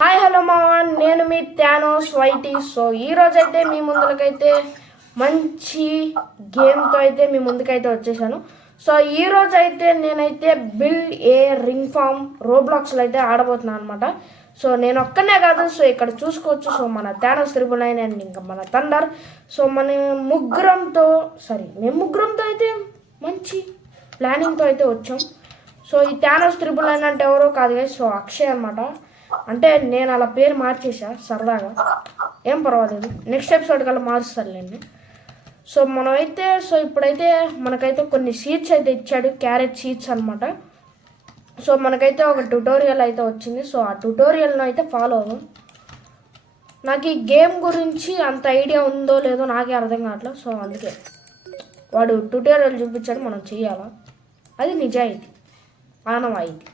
Hi hello మావా, నేను మీ Thanos YT. So ఈరోజైతే మీ ముందుకైతే మంచి గేమ్తో అయితే మీ ముందుకైతే వచ్చేసాను. సో ఈరోజు అయితే నేనైతే బిల్డ్ ఏ రింగ్ ఫామ్ రోబ్లాక్స్లో అయితే ఆడబోతున్నాను అనమాట. సో నేను ఒక్కనే కాదు, సో ఇక్కడ చూసుకోవచ్చు. సో మన థానోస్ 999 అండ్ ఇంకా మన థండర్. సో మేము ముగ్గురంతో అయితే మంచి ప్లానింగ్తో అయితే వచ్చాం. సో ఈ థానోస్ 999 అంటే ఎవరో కాదు కదా, సో అక్షయ్ అనమాట. అంటే నేను అలా పేరు మార్చేసా సరదాగా, ఏం పర్వాలేదు, నెక్స్ట్ ఎపిసోడ్ కల్లా మారుస్తానులేండి. సో మనమైతే ఇప్పుడైతే మనకైతే కొన్ని సీడ్స్ అయితే ఇచ్చాడు, క్యారెట్ సీడ్స్ అనమాట. సో మనకైతే ఒక ట్యుటోరియల్ అయితే వచ్చింది. సో ఆ ట్యుటోరియల్ను అయితే ఫాలో అవ్వం. నాకు ఈ గేమ్ గురించి అంత ఐడియా ఉందో లేదో నాకే అర్థం కావట్లేదు. సో అందుకే వాడు ట్యుటోరియల్ చూపించాడు, మనం చెయ్యాలా, అది నిజాయితీ, ఆనవాయితీ.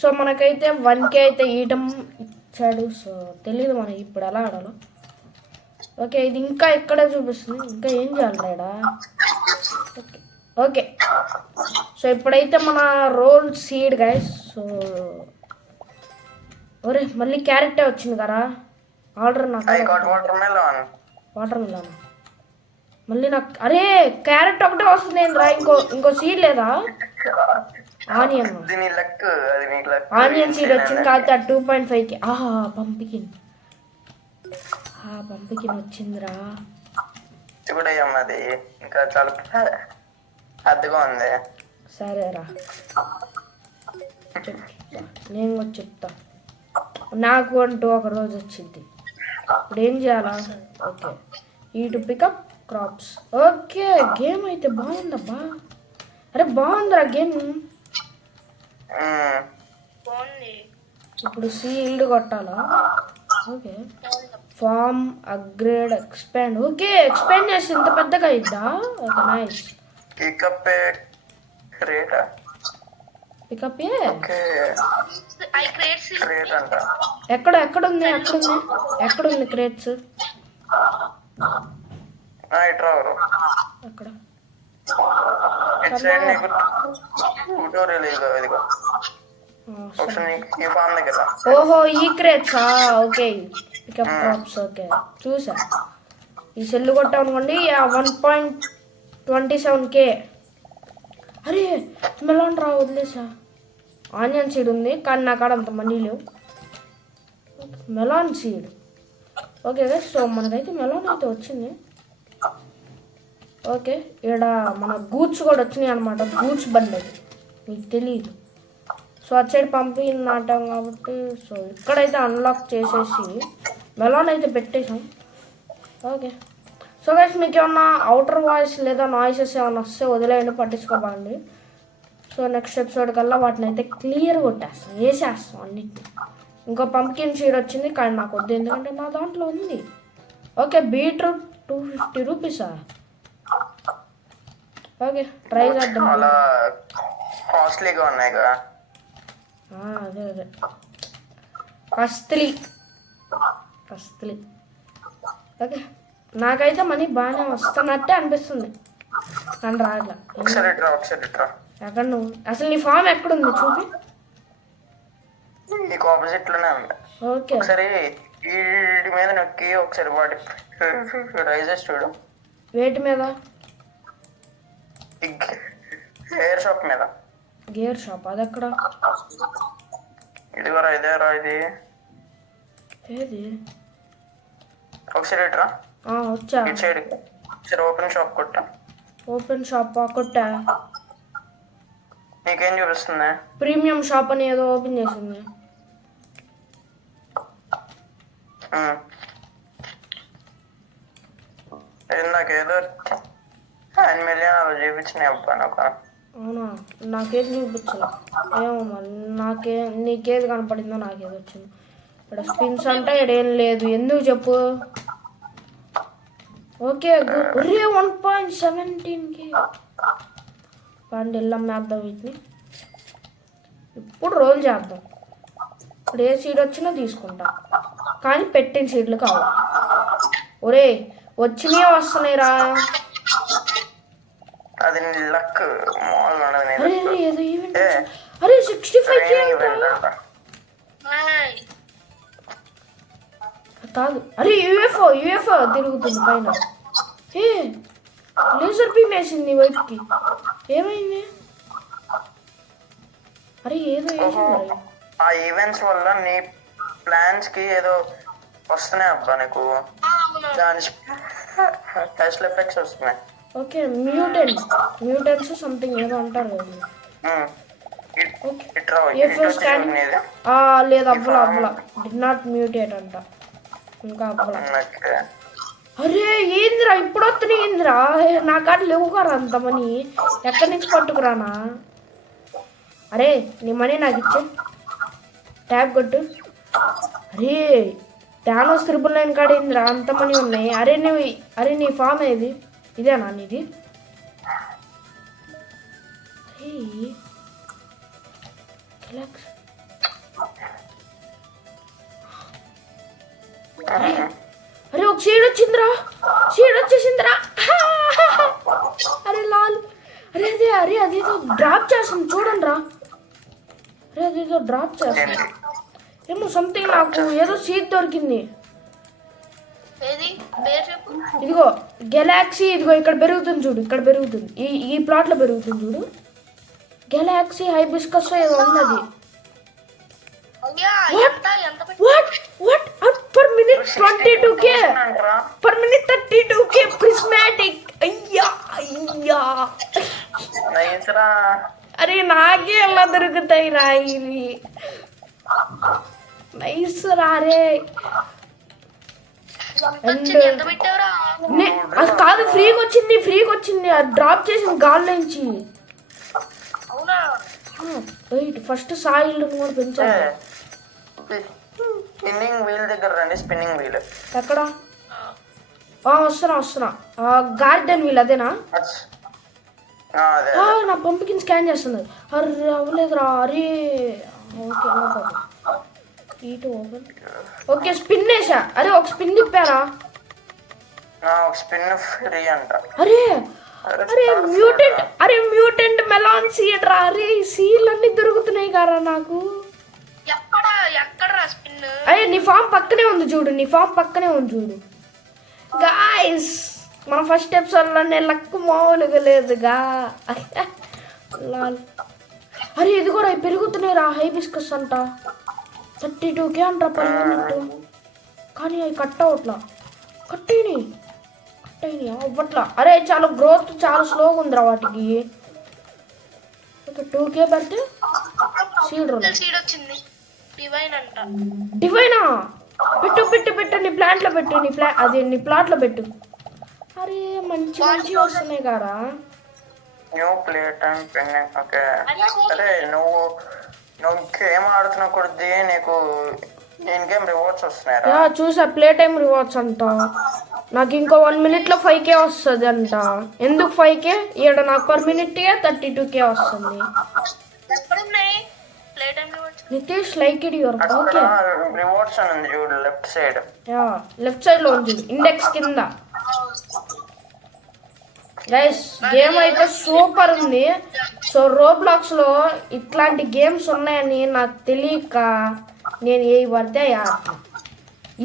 సో మనకైతే 1K అయితే ఈటం ఇచ్చాడు. సో తెలీదు మనకి ఇప్పుడు ఎలా ఆడాలో. ఓకే, ఇది ఇంకా ఇక్కడే చూపిస్తుంది, ఇంకా ఏం చేయాలడా. ఓకే ఓకే, సో ఇప్పుడైతే మన రోల్ సీడ్ గైస్. సో ఒరే మళ్ళీ క్యారెక్టే వచ్చింది కదా, ఆర్డర్ నాకు వాటర్ మిలాన్ మళ్ళీ నాకు. అరే క్యారెట్ ఒకటే వస్తుంది ఏంద్రా, ఇంకో సీడ్ లేదా? ఆనియన్ సీడ్ వచ్చింది కాకపోతే 2.5K. పంపికిన్ వచ్చిందిరా. చూడమ్మది ఇంకా చాలా అద్దగా ఉంది. సరేరా, నేను కూడా చెప్తా. నాకు అంటూ ఒక రోజు వచ్చింది, ఇప్పుడు ఏం చేయాలా? ఓకే, ఈ to pick up crops. Okay, game అయితే బాగుందబ్బా. అరే బాగుందిరా గేమ్. ఇప్పుడు సీల్డ్ కొట్టాలా? Okay, farm upgrade expand. Okay, expand చేసి ఇంత పెద్దగా అయిద్దా? Okay nice. పికప్ ఎక్కడుంది క్రేట్స్? ఎక్కడ? ఓహో ఈ క్రేట్సా? Okay, pick up crops. ఓకే చూసా. ఈ సెల్లు కొట్టాం అనుకోండి 1.27K. అరే మెలాన్ రా, వదిలేసా. ఆనియన్ సీడ్ ఉంది కానీ నా కాడ అంత మనీ లేవు. Melon seed. ఓకే సో మనకైతే మెలాన్ అయితే వచ్చింది. ఓకే, ఇక్కడ మన గూడ్స్ కూడా వచ్చినాయి అనమాట. గూడ్స్ బండి అది మీకు తెలియదు. సో అటు సైడ్ పంపిన నాటాం కాబట్టి సో ఇక్కడైతే అన్లాక్ చేసేసి మెలాన్ అయితే పెట్టేసాం. ఓకే సో గైస్, మీకు ఏమన్నా అవుటర్ వాయిస్ లేదా నాయిసెస్ ఏమైనా వస్తే వదిలేయండి, పట్టించుకోకండి. సో నెక్స్ట్ ఎపిసోడ్ కల్లా వాటిని అయితే క్లియర్ కొట్టేస్తాం, వేసేస్తాం అన్నిటిని. ఇంకో పంప్కిన్ సీడ్ వచ్చింది కానీ నాకు వద్దు, ఎందుకంటే నా దాంట్లో ఉంది. Okay, beetroot 250 రూపీసా? ఓకే ట్రై చేద్దాం. కాస్ట్లీగా ఉన్నాయి కదా. అదే కస్తలి. ఓకే, నాకైతే మనీ బాగానే వస్తున్నట్టే అనిపిస్తుంది కానీ రాట్లా. ఎక్కడ నువ్వు అసలు నీ ఫామ్ ఎక్కడుంది చూపి. ఆపోజిట్ లోనే ఉంది. ఓకే, ఒకసారి వీటి మీద నొక్కి ఒకసారి వాటి రైజెస్ చూడు. వేటి మీద? హెయిర్ షాప్ మీద. గేర్ షాప్ అది ఎక్కడ? ఇదిగోరా, ఇదేరా ఇది. ఏది? ఒకసారి ఇట్రా. వచ్చా. ఇటు సైడ్ ఒకసారి ఓపెన్ షాప్ కొట్టా. ఓపెన్ షాప్ కొట్టా. నీకేం చూపిస్తుంది? ప్రీమియం షాప్ అని ఏదో ఓపెన్ చేసింది. నాకేదో 9 మిలియన్ అలా చూపించినాయి అబ్బా నాకు. అవునా, నాకేది చూపించలే. ఏమో మరి నీకేది కనపడిందో నాకేది వచ్చింది. ఇక్కడ స్పిన్స్ అంటే ఇక్కడేం లేదు, ఎందుకు చెప్పు. Okay, 1.17K. పండి వెళ్ళాం మేద్దాం వీటిని. ఇప్పుడు రోల్ చేద్దాం. ఇప్పుడు ఏ సీడ్ వచ్చినా తీసుకుంటా, కానీ పెట్టిన సీడ్లు కావాలి. ఒరే వచ్చినాయే వస్తున్నాయిరా. అది లక్. అరే 65K. కాదు, అరే యూఎఫ్ఓ తిరుగుతుంది పైన. ఏ లేజర్ బీమ్ వేసింది వైపుకి, ఏమైంది? అరే ఏదో వేసింది. ఆ ఈవెంట్స్ వల్ల నీ ప్లాన్స్ కి ఏదో వస్తున్నాయి అబ్బా నీకు, దాని స్పెషల్ ఎఫెక్ట్స్ వస్తున్నాయి. ఓకే, మ్యూటెంట్స్ సంథింగ్ ఏదో అంటారు కదా. లేదు అవ్వలా డి నాట్ మ్యూటేట్ అంట, ఇంకా అవ్వలా. అరే ఏందిరా ఇప్పుడు వస్తున్నాయి, ఏందిరా నా కాడ లేవు కదా అంత మనీ, ఎక్కడి నుంచి పట్టుకురానా? అరే నీ మనీ నాకు ఇచ్చే, ట్యాగ్ కొట్టు. అరే థానోస్ 999 కాడ ఏందిరా అంత మనీ ఉన్నాయి? అరే నీ ఫామ్ ఏది? ఇదేనా నీది? అరే ఒక షీడ్ వచ్చేసిందిరా. అరే లాల్, అరే అదేదో డ్రాప్ చేస్తుంది చూడండి రా. అరే అదేదో డ్రాప్ చేస్తుంది ఏమో సంథింగ్, నాకు ఏదో సీట్ దొరికింది. ఇదిగో గెలాక్సీ, ఇదిగో ఇక్కడ పెరుగుతుంది చూడు, ఇక్కడ పెరుగుతుంది, ఈ ప్లాట్లో పెరుగుతుంది చూడు. గెలాక్సీ హైబిస్కస్ ఏదో ఉన్నది. Per minute 22K, per minute 32K prismatic. అయ్యా అరే నాకే ఎలా దొరుకుతాయి రా ఇవి? నైస్ రారే. అది కాదు, ఫ్రీగా వచ్చింది, అది డ్రాప్ చేసింది గాలి నుంచి. వెయిట్, ఫస్ట్ సాయిల్ కూడా పెంచాలి. స్పిన్నింగ్ వీల్ దగ్గర రండి. స్పిన్నింగ్ వీల్ ఎక్కడ? వస్తున్నా. గార్డెన్ వీల్ అదేనా? నా పంపికిని స్కాన్ చేస్తుంది. అరే అవ్వలేదురా. అరే ఓకే ఇటు ఓపెన్. ఓకే స్పిన్ వేసా. అరే ఒక స్పిన్ తిప్పారా? స్పిన్ ఫ్రీ అంట. అరే మ్యూటెంట్ మెలాన్ సీడ్ రా. అరే సీడ్లు అన్ని దొరుకుతున్నాయి కదా నాకు. అయ్యే నీ ఫామ్ పక్కనే ఉంది చూడు. గాయ్స్ మన ఫస్ట్ ఎపిసోడ్లోనే లక్ మామూలుగా లేదుగా. అరే ఇది కూడా పెరుగుతున్నాయి రా. హైబిస్కస్ అంట 32K అంట పర్ మినిట్. కానీ అవి కట్ అయినాయి అవ్వట్లా. అరే చాలా గ్రోత్ చాలా స్లోగా ఉందిరా వాటికి. ఓకే 2K పెడితే సీడ్ వచ్చింది. డివైనా? పెట్టు నీ ప్లాంట్లో పెట్టు. నీ ప్లాట్లో పెట్టు. అరే మంచి వస్తున్నాయి కారా. New play time pending. Okay అరే నువ్వు గేమ్ ఆడుతున్న కొద్ది నీకు ఇన్ గేమ్ రివార్డ్స్ వస్తున్నాయా? చూసా, ప్లే టైం రివార్డ్స్ అంట. నాకు ఇంకో 1 minute లో 5K వస్తుంది అంట. ఎందుకు 5K? ఇక్కడ నాకు పర్ మినిట్ 32K వస్తుంది. Nitesh like it your. Okay rewards అని ఉంది చూడు లెఫ్ట్ సైడ్ లో ఉంది, ఇండెక్స్ కింద. గైస్ గేమ్ అయితే సూపర్ ఉంది. సో రోబ్లాక్స్ లో ఇట్లాంటి గేమ్స్ ఉన్నాయని నాకు తెలియక నేను ఏ పడితే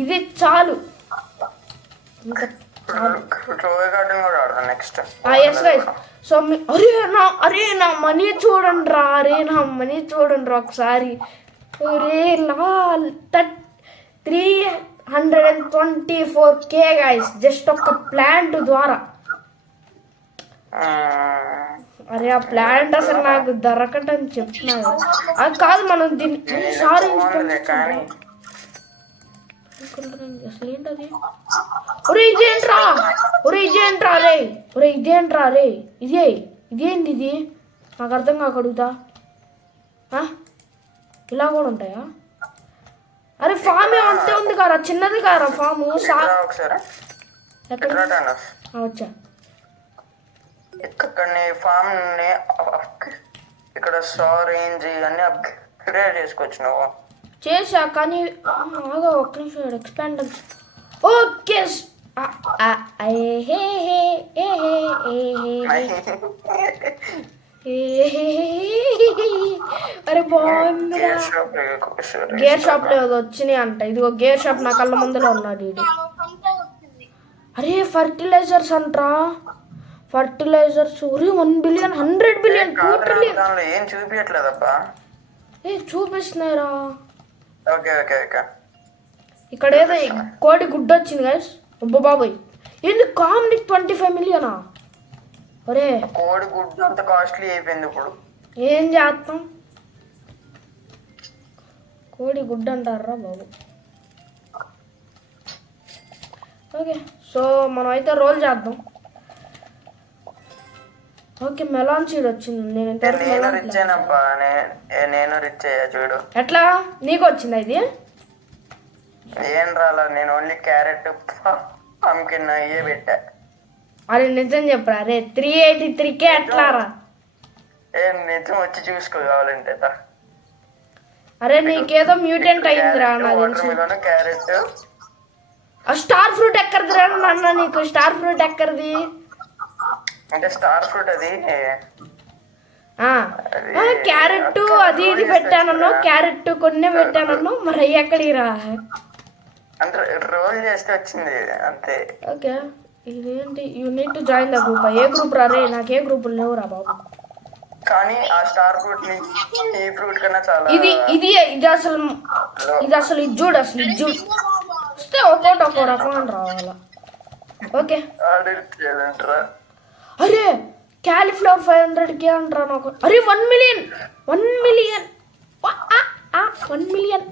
ఇది చాలు. సో అరే నా మనీ చూడండి రా. ఒకసారి. అరే 324K గైస్ జస్ట్ ఒక ప్లాంట్ ద్వారా. అరే ఆ ప్లాంట్ అసలు నాకు దొరకటం చెప్తున్నాను. అది కాదు మనం దీన్ని సారీ అసలు ఏంటది? ఇదేంట్రా రే ఇదేంది ఇది? నాకు అర్థం కాక అడుగుతా. ఇలా కూడా ఉంటాయా? అరే ఫామ్ అంతే ఉంది కారా, చిన్నది కారా ఫాము. వచ్చా ఇక్కడ ఫామ్ ఇక్కడ రేంజ్ అన్ని అప్గ్రేడ్ చేసుకోవచ్చు నువ్వు. చేసా కానీ ఒక్క నిమిషం ఎక్స్పాండ్. ఓకే అరే బాగుందిరా. గేర్ షాప్ లో గేర్ షాప్ లో ఏదో వచ్చినాయి అంట. ఇదిగో గేర్ షాప్ నా కళ్ళ ముందులో ఉన్నాడు ఇది. అరే ఫర్టిలైజర్స్ అంట్రా, ఫర్టిలైజర్స్. 1 billion 100 billion 2 trillion. దానిలో ఏం చూపించట్లేదబ్బా. చూపిస్తున్నాయిరా. Okay okay okay. ఇక్కడ ఏదో కోడి గుడ్డ వచ్చింది గైస్. అబ్బా బాబాయ్ ఏంది కామెడీ 25 మిలియనా? ఒరే కోడి గుడ్డు అంత కాస్ట్లీ అయిపోయింది ఇప్పుడు. ఏం చేస్తాం, కోడి గుడ్డ అంటారా బాబు. ఓకే సో మనం అయితే రోల్ చేద్దాం. ఓకే మెలాన్ సీడ్ వచ్చింది. నేను ఇంతవరకు నేను రిచ్ అయినప్పా, నేను రిచ్ అయ్యా చూడు. ఎట్లా నీకు వచ్చిందా ఇది? ఏం రాలా, నేను ఓన్లీ క్యారెట్ పంకిన్ అయ్యే పెట్టా. అరే నిజం చెప్పరా? అరే 383K ఎట్లా రా? ఏం నిజం వచ్చి చూసుకో కావాలంటే. అరే నీకేదో మ్యూటెంట్ అయిందిరా నాకు తెలిసి. క్యారెట్ స్టార్ ఫ్రూట్ ఎక్కడిదిరా నాన్న? నీకు స్టార్ ఫ్రూట్ ఎక్కడిది? అంటే స్టార్ ఫ్రూట్ అది క్యారెట్ అది ఇది పెట్టానన్నా, క్యారెట్ కొన్ని పెట్టానన్నా, మరి అయ్యి ఎక్కడిరా? అంటే రోల్ చేస్తే వచ్చింది అంతే. ఓకే ఇదేంటి? You need to join the group. A group రా? రే నాకు ఏ గ్రూపులు లేవురా బాబు. కానీ ఆ స్టార్ ఫ్రూట్ ని ఈ ఫ్రూట్ కన్నా చాలా ఇది ఇది ఇది అసలు ఇది చూడు, అసలు ఇది చూడు. వస్తే ఒక్కో రకం అని రావాలా. ఓకే అరే క్యాలీఫ్లవర్ 500K అంటారా నాకు. అరే 1 మిలియన్ 1 మిలియన్ 1 మిలియన్.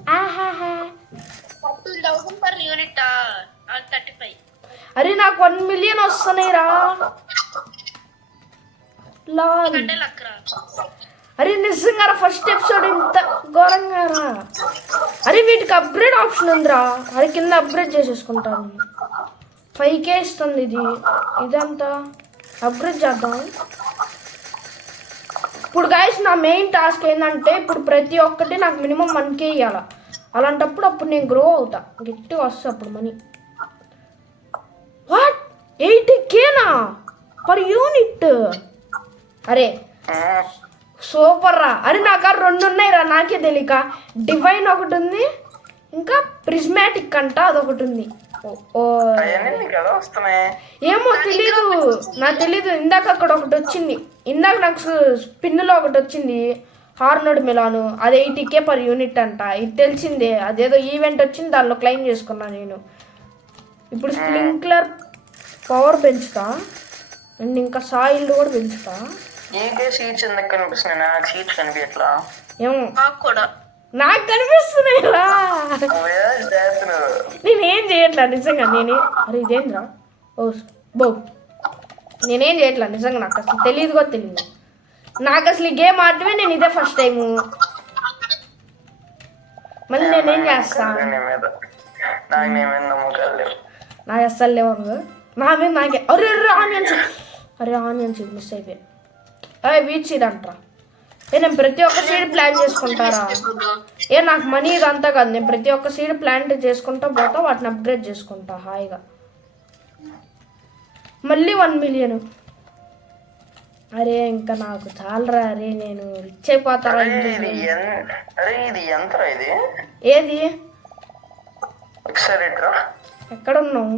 అరే నాకు 1 మిలియన్ వస్తున్నాయి రా. అరే నిజంగా ఫస్ట్ ఎపిసోడ్ ఇంత ఘోరంగా రా. అరే వీటికి అప్గ్రేడ్ ఆప్షన్ ఉందిరా. అది కింద అప్గ్రేడ్ చేసేసుకుంటాను. 5K ఇస్తుంది ఇది. ఇదంతా అప్గ్రేడ్ చేద్దాం. ఇప్పుడు గైస్ నా మెయిన్ టాస్క్ ఏంటంటే ఇప్పుడు ప్రతి ఒక్కటి నాకు మినిమం 1K ఇవ్వాలి. అలాంటప్పుడు అప్పుడు నేను గ్రో అవుతా, గట్టిగా వస్తా అప్పుడు మనీ. వాట్ 80Kనా పర్ యూనిట్? అరే సూపర్ రా. అరే నాకు 2 ఉన్నాయి రా, నాకే తెలియక. డివైన్ ఒకటి ఉంది, ఇంకా ప్రిజ్మాటిక్ అంట అదొకటి ఉంది. ఏమో తెలీదు, నాకు తెలీదు. ఇందాక అక్కడ ఒకటి వచ్చింది, ఇందాక నాకు స్పిన్లో ఒకటి వచ్చింది హార్నోడ్ మిలాను. అది 80K పర్ యూనిట్ అంట. ఇది తెలిసిందే. అదేదో ఈవెంట్ వచ్చింది, దానిలో క్లెయిమ్ చేసుకున్నాను నేను. ఇప్పుడు స్ప్రింక్లర్ పవర్ పెంచుతా అండ్ ఇంకా సాయిల్ కూడా పెంచుతా. ఏమో నాకు కనిపిస్తున్నాయి రా. నేనేం చేయట్లా నిజంగా. అరే ఇదేంద్రా? ఓ బో నేనేం చేయట్లా నిజంగా. నాకు అసలు తెలియదు కూడా తెలియదు. నాకు అసలు ఈ గేమ్ ఆడటమే నేను ఇదే ఫస్ట్ టైము. మళ్ళీ నేనేం చేస్తా? నాకు అస్సలు లేవు నా మీద నాకే. అరే ఆనియన్స్ మిస్ అయిపోయాయి. అదే వీట్ సీడ్ అంటారా? నేను ప్రతి ఒక్క సీడ్ ప్లాన్ చేసుకుంటారా? నాకు మనీ ఇదంతా కాదు. నేను ప్రతి ఒక్క సీడ్ ప్లాంట్ చేసుకుంటా పోతా, వాటిని అప్గ్రేడ్ చేసుకుంటా హాయిగా. మళ్ళీ 1 మిలియన్. అరే ఇంకా నాకు చాలరా. అరే నేను రిచ్ అయిపోతారా? ఏది? ఎక్కడున్నావు?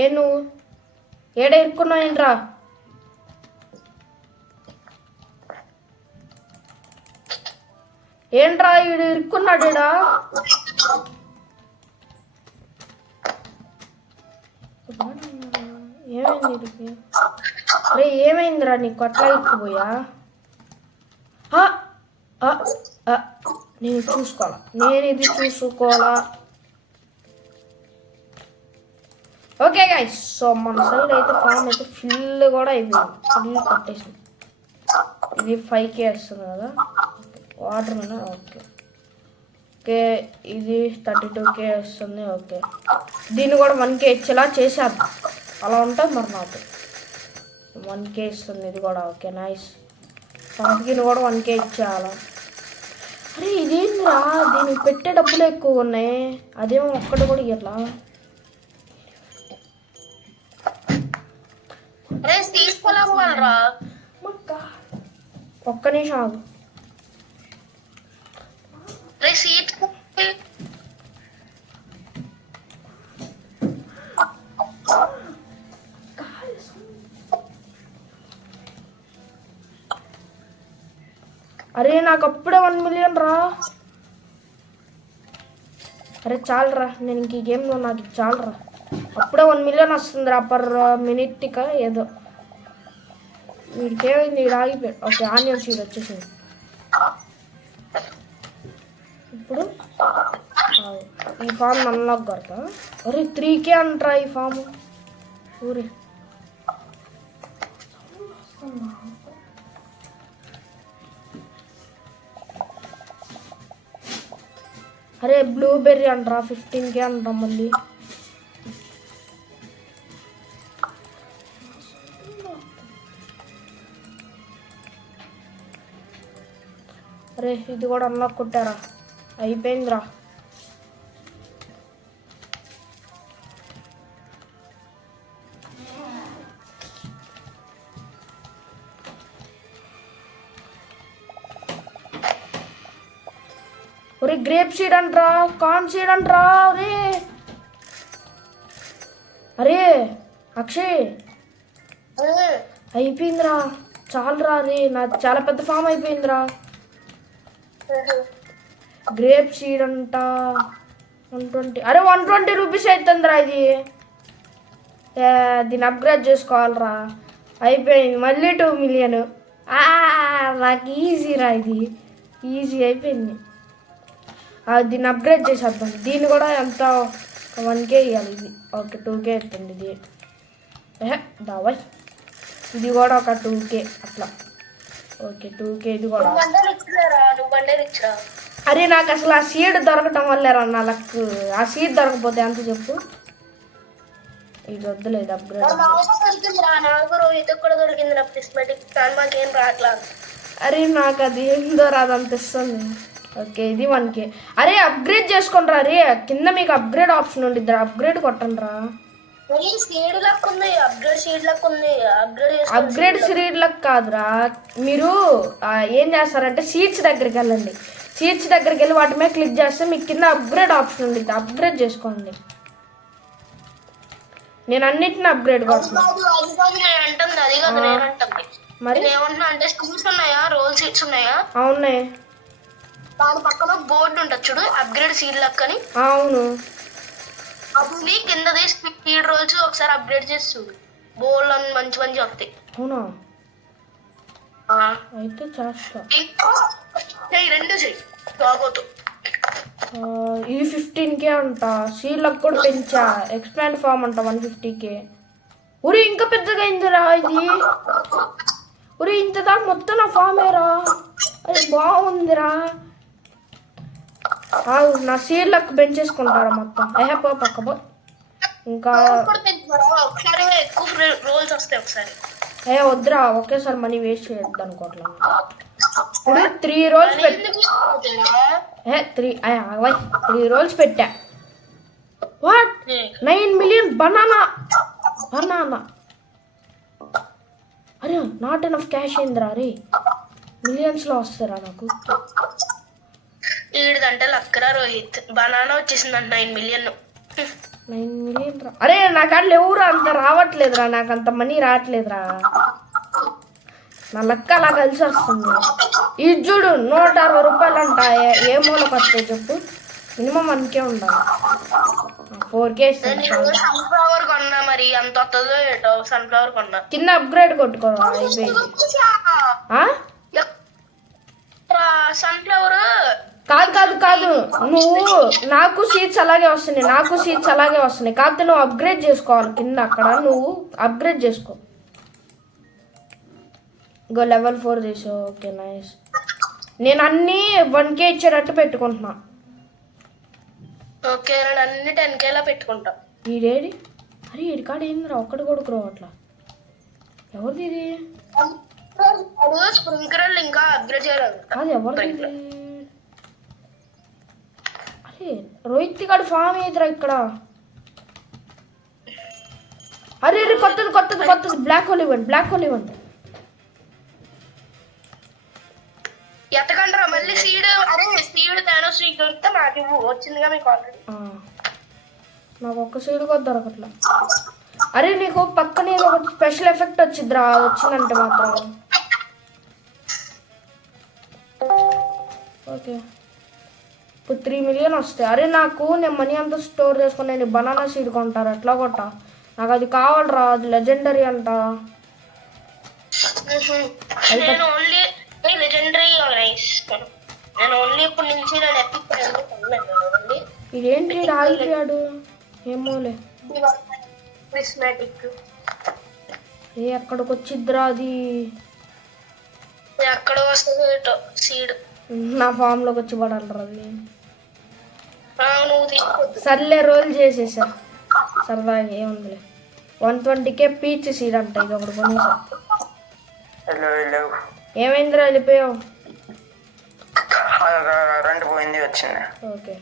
ఏ నువ్వు ఏడ ఇరుక్కున్నావు ఏంట్రా? ఏంట్రా ఈడు ఇరుక్కున్నాడు ఈడ? ఏమైంది వీడికి? అరే ఏమైందిరా నీకు? అట్లా ఇరుక్కుపోయా? నేను చూసుకోవాలా, నేను ఇది చూసుకోవాలా. ఓకే గైస్, సో మన సైడ్ అయితే ఫామ్ అయితే ఫుల్ కూడా అయిపోయింది. ఫుల్ కట్టేసింది. ఇది 5K వస్తుంది కదా వాటర్ మీద. ఓకే ఓకే ఇది 32K వస్తుంది. ఓకే దీన్ని కూడా 1K ఇచ్చేలా చేసేద్దాం. అలా ఉంటుంది మరి. నాకు 1K ఇస్తుంది ఇది కూడా. Okay nice. పంపికిని కూడా 1K ఇచ్చేయాలా? అరే ఇదేంటిరా, దీనికి పెట్టే డబ్బులు ఎక్కువ ఉన్నాయి. అదేమో ఒక్కటి కూడా ఇట్లా తీసుకోలేకపోవాలరా. ఒక్క నిమిషం ఆగు. సీట్ అరే నాకు అప్పుడే 1 మిలియన్ రా. అరే చాలరా, నేను ఇంక ఈ గేమ్లో నాకు ఇది చాలరా. అప్పుడే 1 మిలియన్ వస్తుందిరా పర్ మినిట్గా ఏదో. వీడికి ఏమైంది, వీడు ఆగిపోయాడు. ఓకే, ఆనియన్ సీడ్ వచ్చేసింది. ఇప్పుడు ఈ ఫామ్ అన్లాక్ కొడతా. అరే 3K అంటరా ఈ ఫామ్. ఊరి అరే బ్లూబెర్రీ అంటరా 15K అంటరా మళ్ళీ. అరే ఇది కూడా అన్లాక్ కొట్టారా, అయిపోయిందిరా. ఒరే గ్రేప్ సీడ్ అంటరా, కార్న్ సీడ్ అంటరా. అరే అరే అక్షయ్ అయిపోయిందిరా, చాలురా. అరే నాకు చాలా పెద్ద ఫామ్ అయిపోయిందిరా. గ్రేప్ సీడ్ అంట 120. అరే 120 రూపీస్ అవుతుందిరా ఇది. దీన్ని అప్గ్రేడ్ చేసుకోవాలరా. అయిపోయింది మళ్ళీ 2 మిలియన్. నాకు ఈజీరా, ఇది ఈజీ అయిపోయింది. దీన్ని అప్గ్రేడ్ చేసేద్దాం. దీన్ని కూడా ఎంత 1K ఇవ్వాలి. ఇది ఓకే 2K అవుతుంది ఇది. దాబాయ్ ఇది కూడా ఒక 2K అట్లా. ఓకే 2K ఇది కూడా. అరే నాకు అసలు ఆ సీడ్ దొరకటం వల్లేరా నా లక్. ఆ సీడ్ దొరకపోతే ఎంత చెప్పు. ఇది వద్దులేదు అప్గ్రేడ్. అరే నాకు అది ఏందో రాదనిపిస్తుంది. ఓకే ఇది 1K. అరే అప్గ్రేడ్ చేసుకుంటారా. అరే కింద మీకు అప్గ్రేడ్ ఆప్షన్ ఉండిద్దిరా, అప్గ్రేడ్ కొట్టండి రా. అప్గ్రేడ్ సీడ్ లక్ కాదురా. మీరు ఏం చేస్తారంటే సీట్స్ దగ్గరికి వెళ్ళండి. సీట్స్ దగ్గరికి వెళ్ళి వాటి మీద క్లిక్ చేస్తే మీకు కింద అప్గ్రేడ్ ఆప్షన్ ఉంది, అప్గ్రేడ్ చేసుకోండి. నేను అన్నిటిని అప్గ్రేడ్ కొడుతున్నాను. మరి అంటే సీట్స్ ఉన్నాయా, రోల్ సీట్స్ ఉన్నాయా? అవునాయి. దాని పక్కన బోర్డు ఉంటుంది చూడు, అప్గ్రేడ్ సీడ్ లక్ అని. అవును, అది కింద స్పీడ్ రోల్స్ ఒకసారి అప్గ్రేడ్ చేసి చూడు, బోల్ అని మంచి మంచి వస్తాయి. అవునా, అయితే చేస్తా. రెండు చెయ్యి బాగోతు. ఇది 15K అంట. సీడ్లకు కూడా పెంచా. ఎక్స్పాండ్ ఫామ్ అంట 150K. ఉరి ఇంకా పెద్దగా అయిందిరా ఇది. ఉరి ఇంత దాకా మొత్తం నా ఫామేరా. అది బాగుందిరా. నా సీడ్లకు పెంచేసుకుంటారా మొత్తం. పో పక్క ఇంకా వద్దురా, ఒకేసారి మనీ వేస్ట్ చేయొద్దు అనుకోవట్లేదు. ఇప్పుడు 3 రోల్స్ పెట్టా. 3 రోల్స్ పెట్టా. What 9 million banana. అరే నాట్ ఎనఫ్ క్యాష్ అయిందిరా. అరే మిలియన్స్లో వస్తారా నాకు. ఈడంటే లక్కరా రోహిత్, బనానా వచ్చేసిందంట 9 మిలియన్. 9 మిలియన్ రా. అరే నాకు అట్లా ఎవరు అంత రావట్లేదురా, నాకు అంత మనీ రావట్లేదురా. నా లెక్క అలా కలిసి వస్తుంది. ఇది చూడు 160 రూపాయలు అంట. ఏ మూలకు వస్తాయి చెప్పు. మినిమం 1K ఉండాలి. 4K సన్ఫ్లవర్ కొన్నా, మరి అంత వస్తుందో ఏటో. సన్ఫ్లవర్ కొన్నా, కింద అప్గ్రేడ్ కొట్టుకోవాలి. అయిపోయింది. సన్ఫ్లవర్ కాదు నువ్వు నాకు సీట్స్ అలాగే వస్తున్నాయి. కాకపోతే నువ్వు అప్గ్రేడ్ చేసుకోవాలి. కింద అక్కడ నువ్వు అప్గ్రేడ్ చేసుకో. ఇంకో లెవెల్ 4 చేసావు. Okay nice. నేను అన్నీ 1K ఇచ్చేటట్టు పెట్టుకుంటున్నా. ఓకే అన్ని 10K పెట్టుకుంటా. ఈడేడి. అరే ఈడి కాడ ఏందిరా, ఒక్కడి కొడుకురా అట్లా. ఎవరిది ఇది? స్ప్రింక్లర్ ఇంకా అప్గ్రేడ్ చేయలేదు. అది ఎవరిది ఇది? అరే రోహిత్ గారి ఫామ్ ఏదిరా ఇక్కడ. అరే అరే కొత్తది బ్లాక్ హోల్ ఇవ్వండి ఎత్తకండ్రా మళ్ళీ సీడ్. అరే సీడ్ థానోస్ సీడ్ దొరికితే నాకు ఇవ్వు. వచ్చిందిగా మీకు ఆల్రెడీ. నాకు ఒక్క సీడ్ కూడా దొరకట్లా. అరే నీకు పక్కనే ఒకటి స్పెషల్ ఎఫెక్ట్ వచ్చిందిరా, వచ్చిందంటే మాత్రం ఓకే. ఇప్పుడు 3 మిలియన్ వస్తాయి. అరే నాకు నేను మనీ అంతా స్టోర్ చేసుకుని నేను బనానా సీడ్ కొంటారు ఎట్లా కొట్ట, నాకు అది కావాలరా, అది లెజెండరీ అంట. నేను ఓన్లీ లెజెండరీ నేను ఓన్లీ ఇప్పుడు నుంచి నేను ఎపిక్ ఓన్లీ. ఇదేంటి ఆగిపోయాడు ఏమోలే. ప్రిస్మాటిక్ ఏ ఎక్కడికి వచ్చిద్దిరా అది, ఎక్కడ వస్తుంది సీడ్. నా ఫామ్ లోకి వచ్చి పడాలరా అది. నువ్వు తీసుకోవద్దు. సర్లే రోల్ చేసేసా సరదాగా ఏముందిలే. 120K పీచ్ సీడ్ అంట, ఇది ఒకటి కొనేసా. ఏమైందిరా వెళ్ళిపోయావు? కరెంట్ పోయింది వచ్చింది. ఓకే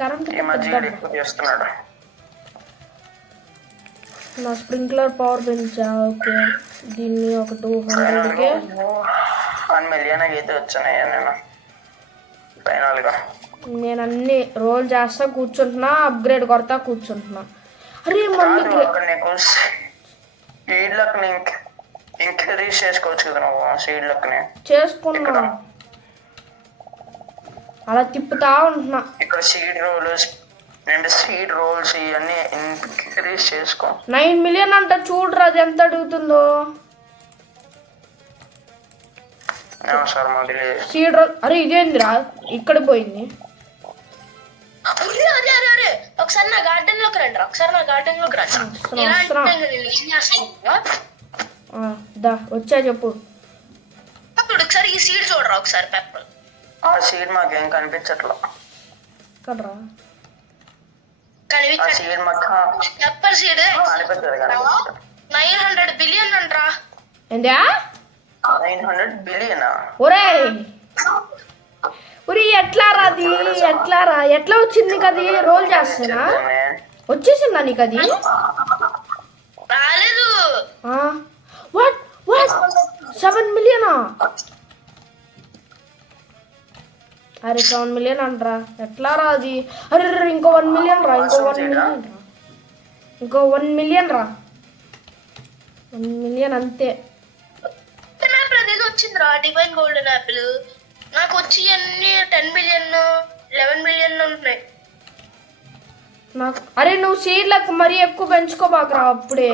కరెంట్ చేస్తున్నాడు. నా స్ప్రింక్లర్ పవర్ పెంచా. ఓకే దీన్ని ఒక 200K 1 మిలియన్ అయితే వచ్చానయ్యా నేను ఫైనల్గా. నేను అన్ని రోల్ చేస్తా కూర్చుంటున్నా, అప్గ్రేడ్ కొడతా కూర్చుంటున్నా. అరే మళ్ళీ నీకు సీడ్లకు ఇంక్రీజ్ చేసుకోవచ్చు కదా నువ్వు. సీడ్లకి చేసుకున్నా, అలా తిప్పుతా ఉంటున్నా. ఇక్కడ సీడ్ రోల్స్ 2 సీడ్ రోల్స్ ఇవన్నీ ఇంక్రీజ్ చేసుకో. 9 మిలియన్ అంట చూడరా, అది ఎంత అడుగుతుందో. సీడ్ రోల్ అరే ఇదేందిరా ఇక్కడ పోయింది. ఒకసారి నా గార్డెన్ లోకి రండి. దా వచ్చా చెప్పు. ఒకసారి ఈ సీడ్ చూడరా ఒకసారి. పెప్పర్ ఆ సీడ్ మాకేం కనిపించట్లా కదరా. పెప్పర్ సీడ్ 900 బిలియన్ అంటరా. ఏందా 900 బిలియన్? ఒరే ఎట్లా రా అది, ఎట్లా వచ్చింది నీకు అది? రోల్ చేస్తున్నా వచ్చేసిందా నీకు అది? రాలేదు. వాట్ 7 మిలియనా? అరే 7 మిలియన్ అంటరా, ఎట్లా రా అది? అరే ఇంకో 1 మిలియన్ రా, ఇంకో 1 మిలియన్ రా. 1 మిలియన్ అంతే. వచ్చిందిరా డివైన్ గోల్డెన్ యాపిల్. నాకు వచ్చి అన్ని 10 మిలియన్ 11 మిలియన్ ఉంటున్నాయి నాకు. అరే నువ్వు సీడ్లకు మరీ ఎక్కువ పెంచుకోబాకరా అప్పుడే.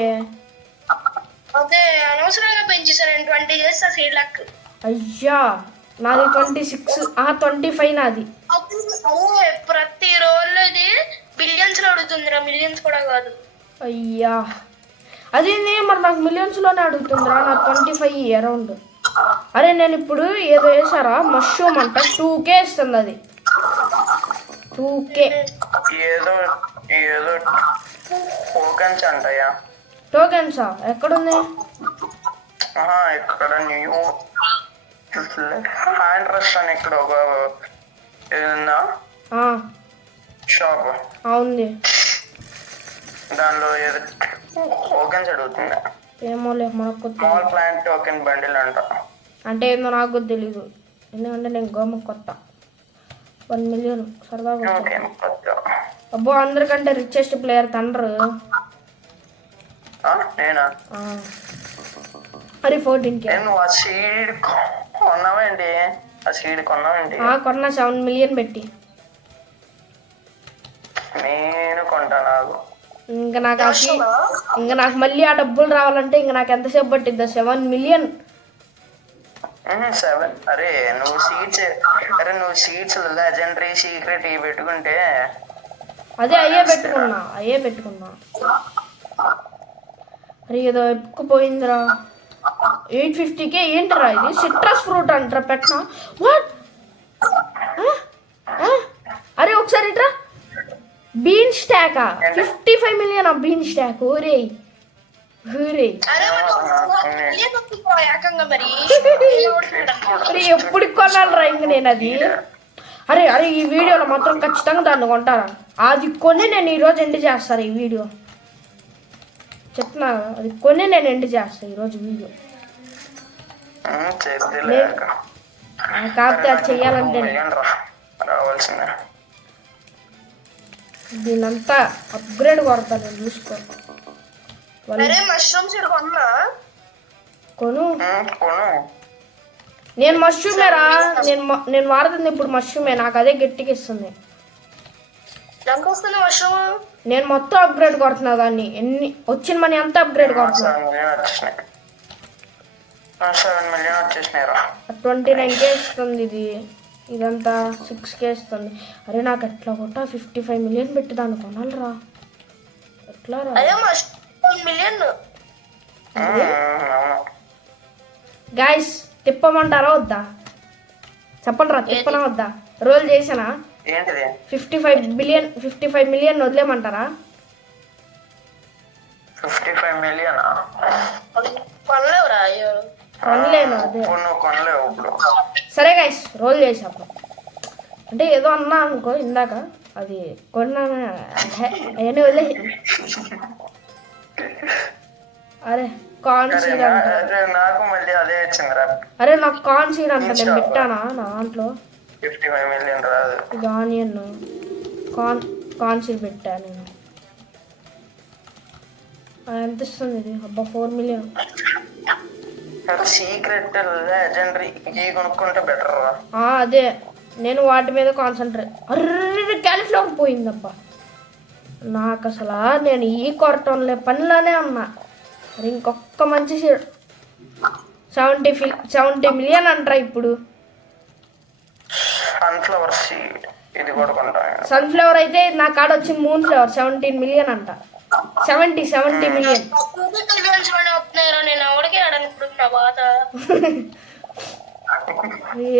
అదే అనవసరంగా పెంచేసాను. 20 చేస్తా సీడ్లకు. అయ్యా నాది 26 25 నాది. అదే ప్రతి రోజు ఇది బిలియన్స్ లో అడుగుతుందిరా, మిలియన్స్ కూడా కాదు. అయ్యా అది మరి నాకు మిలియన్స్ లోనే అడుగుతుందిరా, నా 25 అరౌండ్. అరే నేను ఇప్పుడు ఏదో వేసారా మష్రూమ్ అంట 2K ఇస్తుంది అది. 2K ఏదో టోకెన్స్ అంటయ్యా. టోకెన్సా ఎక్కడుంది? ఇక్కడ న్యూ హ్యాండ్ రష్ అని ఇక్కడ ఒక ఏదన్నా షాప్ ఉంది, దానిలో ఏదో టోకెన్స్ అడుగుతుంది. ఏమోలే మనకు స్మాల్ ప్లాంట్ టోకెన్ బండిల్ అంట. అంటే ఏందో నాకు తెలీదు, ఎందుకంటే నేను గోమ కొత్త. 1 మిలియన్ సరదాగా. అబ్బో అందరికంటే రిచెస్ట్ ప్లేయర్ తండ్రి. నేనా? అరే 14K. నువ్వు ఆ సీడ్ కొన్నావేంటి? కొన్నా 7 మిలియన్ పెట్టి. నేను కొంటా. ఇంకా నాకు మళ్ళీ ఆ డబ్బులు రావాలంటే ఇంకా నాకు ఎంతసేపు పట్టిద్దా? 7 మిలియన్. 7. అరే నువ్వు సీడ్స్ లెజెండరీ సీక్రెట్ ఇవి పెట్టుకుంటే అదే అయ్యే పెట్టుకున్నా. అరే ఏదో ఎప్పుకుపోయిందిరా. 850K ఏంటిరా ఇది? సిట్రస్ ఫ్రూట్ అంటారా పెట్టినా? వాట్? అరే ఒకసారి ఇట్రా. బీన్ స్టాకా 55 మిలియన్ బీన్ స్టాక్. ఊరే ఎప్పుడు కొనాలరా ఇంక నేను అది? అరే అరే ఈ వీడియోలో మాత్రం ఖచ్చితంగా దాన్ని కొంటారా? అది కొని నేను ఈరోజు ఎండ్ చేస్తాను ఈ వీడియో. చెప్తున్నా కదా, అది కొని నేను ఎండ్ చేస్తాను ఈరోజు వీడియో. కాకపోతే అది చెయ్యాలంటే రావాల్సిందే. దీనంతా అప్గ్రేడ్ కొడతాను నేను, చూసుకో. మష్రూమ్స్ కొను నేను మష్రూమేరా, నేను వాడుతుంది ఇప్పుడు మష్రూమే, నాకు అదే గట్టిగా ఇస్తుంది. నేను మొత్తం అప్గ్రేడ్ కొడుతున్నా దాన్ని, ఎన్ని వచ్చిన మనీ అంతా అప్గ్రేడ్ కొడుతున్నా. 29K ఇస్తుంది ఇది, ఇదంతా 6K ఇస్తుంది. అరే నాకు ఎట్లా కొట్టా 55 మిలియన్ పెట్టి దాన్ని కొనాలరా, ఎట్లా రా? గైస్ తిప్పమంటారా వద్దా? చెప్పండి రా, తిప్పనా వద్దా? రోల్ చేసానా? 55 మిలియన్ వదిలేమంటారా? 55 మిలియన్ కొనలేను అదే. సరే గైస్ రోల్ చేసాము అంటే ఏదో అన్నా అనుకో ఇందాక, అది కొన్నాను అవన్నీ వదిలే. అరే కార్న్ సీడ్ అంట, నాకు మళ్ళీ అదే వచ్చిందిరా. అరే నాకు కార్న్ సీడ్ అంట, నేను పెట్టానా నా దాంట్లో? 55 మిలియన్ రాదు. ఇది ఆనియన్ కార్న్ సీడ్ పెట్టా నేను. ఎంత ఇస్తుంది ఇది? అబ్బా 4 మిలియన్. సీక్రెట్ లెజెండరీ కొనుక్కుంటే బెటర్ రా. అదే నేను వాటి మీద కాన్సన్ట్రేట్. అర్రే క్యాలీఫ్లవర్ పోయిందబ్బా నాకు అసలు. నేను ఈ కొరటంలే పనిలోనే ఉన్నా. మరి ఇంకొక మంచి 70 మిలియన్ అంటారా ఇప్పుడు? సన్ఫ్లవర్ సీడ్ ఇది కూడా కొంటాను. సన్ఫ్లవర్ అయితే నా కాడ వచ్చి మూన్ ఫ్లవర్ 17 మిలియన్ అంట. 70 మిలియన్.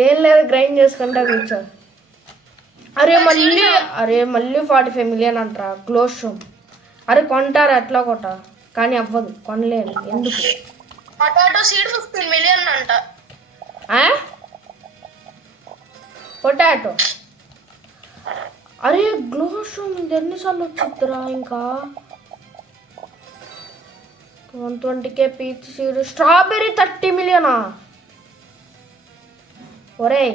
ఏం లేదు, గ్రైండ్ చేసుకుంటా కూర్చో. అరే మళ్ళీ 45 మిలియన్ అంటారా క్లోజ్ షూమ్. అరే కొంటారా ఎట్లా కొట్ట, కానీ అవ్వదు, కొనలేను. ఎందుకు? పొటాటో సీడ్ 15 మిలియన్ అంట. పొటాటో అరే గ్లో షూమ్ ఇది ఎన్నిసార్లు వచ్చిద్దిరా ఇంకా? 120K peach seed. స్ట్రాబెర్రీ 30 మిలియనా? ఒరే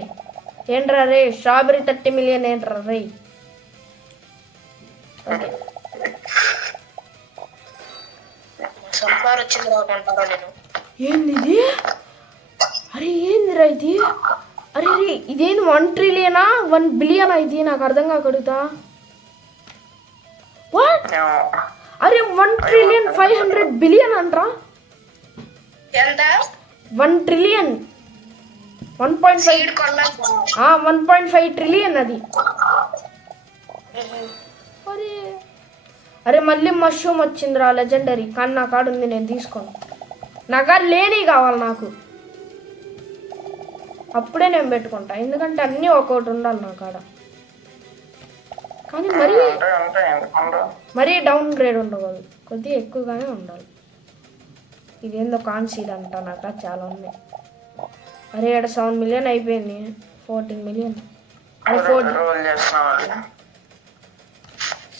ఏంట్రా రే, స్ట్రాబెర్రీ 30 మిలియన్ ఏంట్రా రే? ఓకే ఏంది ఇది? అరే ఏందిరా ఇది? అరే ఇదేంది 1 ట్రిలియనా 1 బిలియనా? ఇది నాకు అర్థం కాకడుగుతా. వాట్? అరే 1 ట్రిలియన్ 500 బిలియన్ అంటరా? 1 ట్రిలియన్ 1.5 ట్రిలియన్ అది. అరే మళ్ళీ మష్రూమ్ వచ్చిందిరా లెజెండరీ, కానీ నా కాడ ఉంది, నేను తీసుకోను. నా కాడ లేని కావాలి నాకు, అప్పుడే నేను పెట్టుకుంటా. ఎందుకంటే అన్నీ ఒక్కొక్కటి ఉండాలి నా కాడ. కానీ మరీ డౌన్ గ్రేడ్ ఉండకూడదు, కొద్దిగా ఎక్కువగానే ఉండాలి. ఇదేందో కాన్సీడ్ అంట, నాకు చాలా ఉన్నాయి. అరే ఇక్కడ 7 మిలియన్ అయిపోయింది. 14 మిలియన్. అరే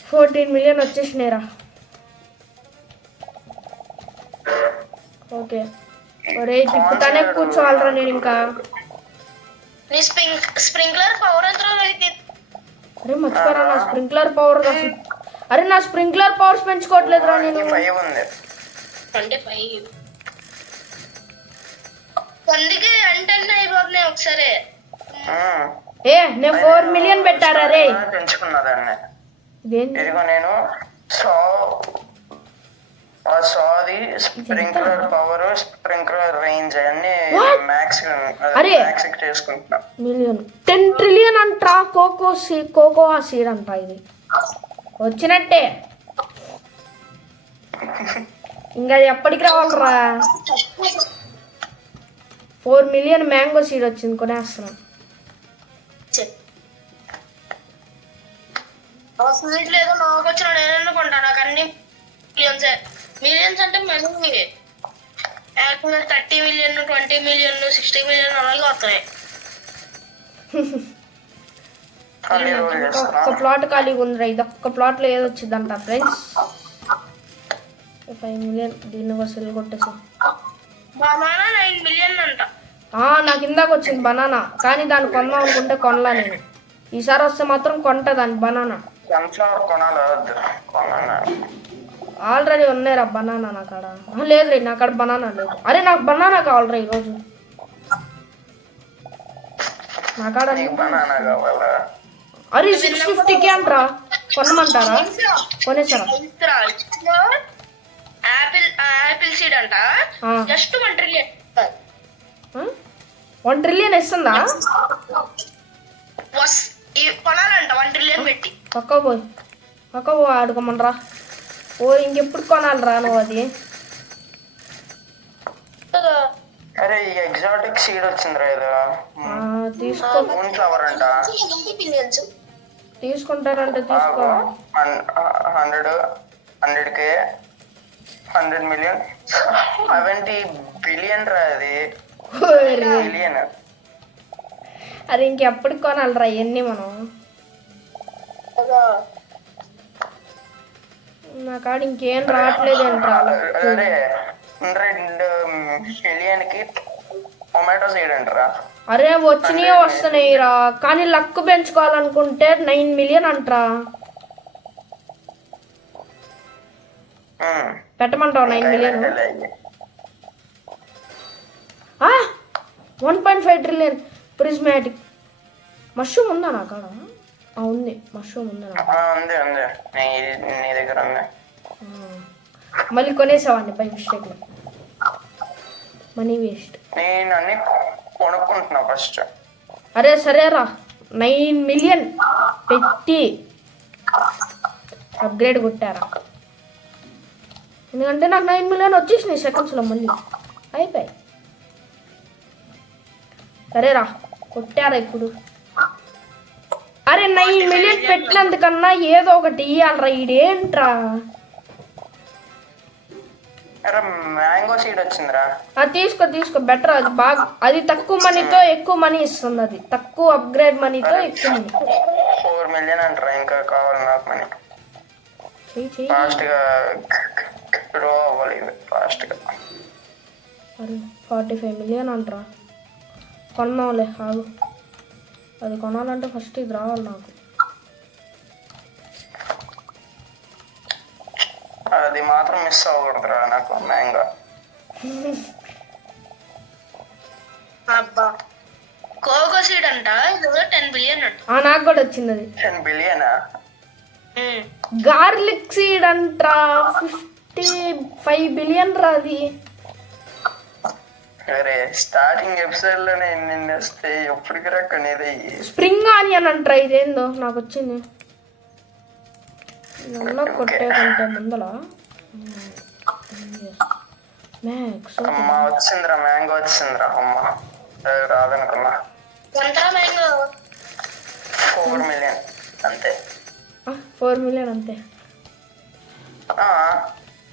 14 మిలియన్ వచ్చేసినాయిరా. ఓకే ఒరే తిప్పుతానే కూర్చోవాలరా నేను ఇంకా. స్ప్రింక్లర్ పవర్ ఎంత? అరే మర్చిపోరా నా స్ప్రింక్లర్ పవర్. అరే నా స్ప్రింక్లర్ పవర్స్ పెంచుకోవట్లేదురా నేను. అంటే 5 అందుకే అంటే అయిపోతున్నాయి ఒకసారి. నేను 4 మిలియన్ పెట్టారా రే? పెంచుకున్నదాన్ని. ఇదేంటి? నేను sorry sprinkler power sprinkler range అన్ని మ్యాక్స్ చేసుకుంటున్నా. మిలియన్ 10 ట్రిలియన్ అంటరా. కోకో సీడ్ అంట. ఇది వచ్చినట్టే, ఇంకా ఎప్పటికి రావాలరా? 4 మిలియన్ మ్యాంగో సీడ్ వచ్చింది, కొనేస్తున్నా. లేదో నాకు వచ్చిన నేను అనుకుంటా. నాకు అన్ని మిలియన్స్ అంటే మనీ 30 మిలియన్ 20 మిలియన్ 60 మిలియన్ అలాగే వస్తాయి. మళ్ళీ రోల్ ఒక్క చేస్తున్నా ప్లాట్ ఖాళీగా ఉందిరా, ఇది ఒక్క ప్లాట్లో ఏది వచ్చిందంట ఫ్రెండ్స్. 5 మిలియన్ దీన్ని వసూలు కొట్టేసి. బనానా 9 మిలియన్ అంట. నాకు ఇందాక వచ్చింది బనానా, కానీ దాన్ని కొందాం అనుకుంటే కొనలా నేను. ఈసారి వస్తే మాత్రం కొంటా దాన్ని బనానా. సన్ఫ్లవర్ కొనాలి వద్దు కొనాలి. ఆల్రెడీ ఉన్నాయిరా బనానా నా కాడ. లేదు రే, నా కాడ బనానా లేదు. అరే నాకు బనానా కావాలరా ఈరోజు. నా కాడ నీకు బనానా కావాలా? అరే 650కి అంటరా, కొనమంటారా? కొనేసారా? యాపిల్ సీడ్ అంట జస్ట్ 1 ట్రిలియన్. 1 ట్రిలియన్ ఇస్తుందా? కొనాలంట 1 ట్రిలియన్ పెట్టి. పక్క పోయి ఆడుకోమనరా. ఇంకెప్పుడు కొనాలిరా నువ్వు అది? అరే ఈ ఎగ్జాటిక్ సీడ్ వచ్చిందిరా ఏదో తీసుకో. మూన్ ఫ్లవర్ అంట. తీసుకుంటానంటే తీసుకో. 100K 100 మిలియన్ 70 బిలియన్ రా అది. బిలియన్. అది ఇంకెప్పటికి కొనాలిరా ఇవన్నీ మనం? నా కాడ ఇంకేం రావట్లేదు ఏంట్రా. అరే 100 మిలియన్ కి టొమాటో సీడ్ అంటారా? అరే వచ్చినాయే వస్తున్నాయిరా, కానీ లక్ పెంచుకోవాలనుకుంటే 9 మిలియన్ అంటరా. పెట్టమంటావు 9 మిలియన్? 1.5 trillion prismatic. మష్రూమ్ ఉందా నా కాడ? ఉంది, మష్రూమ్ ఉందా నా కాడ? ఉంది నీ దగ్గర ఉంది. మళ్ళీ కొనేసావాన్ని బై మిస్టేక్. Money waste. నేను అన్ని కొనుక్కుంటున్నా ఫస్ట్. అరే సరేరా, 9 మిలియన్ పెట్టి అప్గ్రేడ్ కొట్టారా? ఎందుకంటే నాకు 9 మిలియన్ వచ్చేసినాయి సెకండ్స్లో మళ్ళీ అయిపోయాయి. సరేరా కొట్టారా ఇప్పుడు. అరే 9 మిలియన్ పెట్టినందుకన్నా ఏదో ఒకటి ఇవ్వాలరా. ఈడేంట్రా? అరే మ్యాంగో సీడ్ వచ్చిందిరా. తీసుకో బెటర్. అది బాగా, అది తక్కువ మనీతో ఎక్కువ మనీ ఇస్తుంది. అది తక్కువ అప్గ్రేడ్ మనీతో ఎక్కువ మనీ. 4 మిలియన్ అంటారా? ఇంకా కావాలి నాకు మనీ. ఫాస్ట్ గా గ్రో అవ్వాలి ఫాస్ట్ గా. అరే 45 మిలియన్ అంటారా? కొన్నావులే ఆగు. అది కొనాలంటే ఫస్ట్ ఇది రావాలి నాకు. అది మాత్రం మిస్ అవ్వకూడదురా నాకు మ్యాంగో. అబ్బా కోకో సీడ్ అంట 10 బిలియన్ అంట. నాకు కూడా వచ్చింది అది. 10 బిలియనా? గార్లిక్ సీడ్ అంటరా 55 బిలియన్ రా అది. అరే స్టార్టింగ్ ఎపిసోడ్ లోనే నిన్న వస్తే ఎప్పటికి రక్కనేది. స్ప్రింగ్ ఆనియన్ అంటారా? ఇదేందో నాకు వచ్చింది. కొట్టే కంటే ముందల అమ్మ వచ్చిందిరా, మ్యాంగో వచ్చిందిరా. అమ్మ రాదనుకున్నా. 4 మిలియన్ అంతే. 4 మిలియన్ అంతే.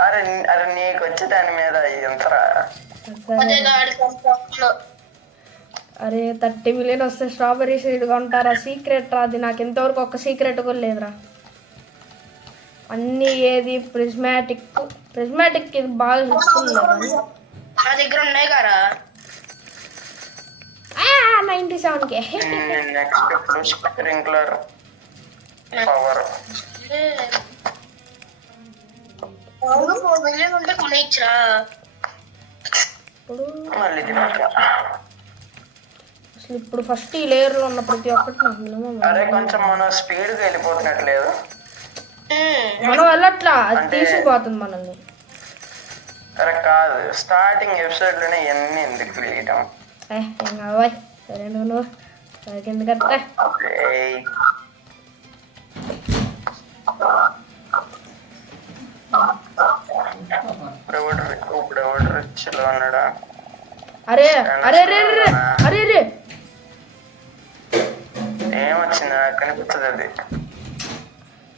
అరే అరే నీకు వచ్చే దాని మీద ఎంతరా? అరే 30 మిలియన్ వస్తే స్ట్రాబెరీ సీడ్ కొంటారా? సీక్రెట్ రా అది. నాకు ఇంతవరకు ఒక్క సీక్రెట్ కూడా లేదురా. అన్నీ ఏది ప్రిజ్మాటిక్ ఇది బాగా ఇస్తుంది. నా దగ్గర ఉన్నాయి కదా 97K. నెక్స్ట్ ఇప్పుడు స్ప్రింక్లర్ పవర్. 4 మిలియన్ ఉంటే కొనేయచ్చురా. అసలు ఇప్పుడు ఫస్ట్ ఈ లేయర్ లో ఉన్న ప్రతి ఒక్కటి నాకు మినిమం. అరే కొంచెం మనం స్పీడ్ గా వెళ్ళిపోతున్నట్లేదు. మనం వెళ్ళట్లా, అది తీసుకుపోతుంది మనల్ని. అరే కాదు, స్టార్టింగ్ ఎపిసోడ్ లోనే ఇవన్నీ ఎందుకు తెలియటం? ఏం కావాయ్ సరే నువ్వు ఎందుకంటే ఇప్పుడు ఎవడు రిచ్లో ఉన్నాడా? అరే అరే రే రే అరే రే ఏమొచ్చింది నాకు కనిపిస్తుంది. అది